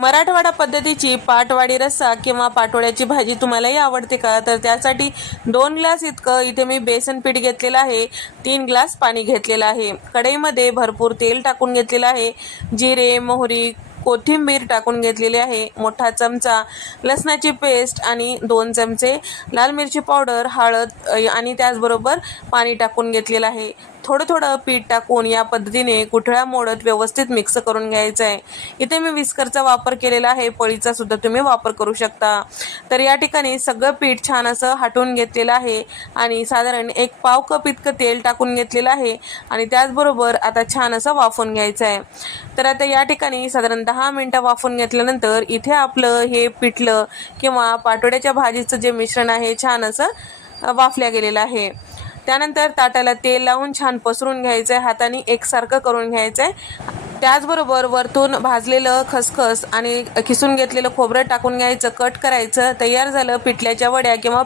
मराठवाडा पद्धतीची पाटवाडी रस्सा किंवा पाटोळ्याची भाजी तुम्हालाही आवडते का? तर त्यासाठी 2 ग्लास इतकं इथे मी बेसन पीठ घेतलेलं आहे. 3 ग्लास पाणी घेतलेलं आहे. कढईमध्ये भरपूर तेल टाकून घेतलेलं आहे. जिरे, मोहरी, कोथिंबीर टाकून घेतलेली आहे. मोठा चमचा लसणाची पेस्ट आणि 2 चमचे लाल मिरची पावडर, हळद आणि त्याचबरोबर पाणी टाकून घेतलेलं आहे. थोडं थोडं पीठ टाकून या पद्धतीने गुठळ्या मोडत व्यवस्थित मिक्स करून घ्यायचं आहे. इथे मी विस्करचा वापर केलेला आहे. पळीचा सुद्धा तुम्ही वापर करू शकता. तर या ठिकाणी सगळं पीठ छान असं हटवून घेतलेलं आहे आणि साधारण 1 पाव कप इतकं तेल टाकून घेतलेलं आहे आणि त्याचबरोबर आता छान असं वाफवून घ्यायचं आहे. तर आता या ठिकाणी साधारण 10 मिनिटं वाफवून घेतल्यानंतर इथे आपलं हे पिठलं किंवा पाटोड्याच्या भाजीचं जे मिश्रण आहे छान असं वाफल्या गेलेलं आहे. त्यानंतर ताटाला तेल लावून छान पसरून घ्यायचं आहे. हाताने एकसारखं करून घ्यायचं आहे. त्याचबरोबर वरतून भाजलेलं खसखस आणि खिसून घेतलेलं खोबरं टाकून घ्यायचं, कट करायचं. तयार झालं पिठल्याच्या वड्या किंवा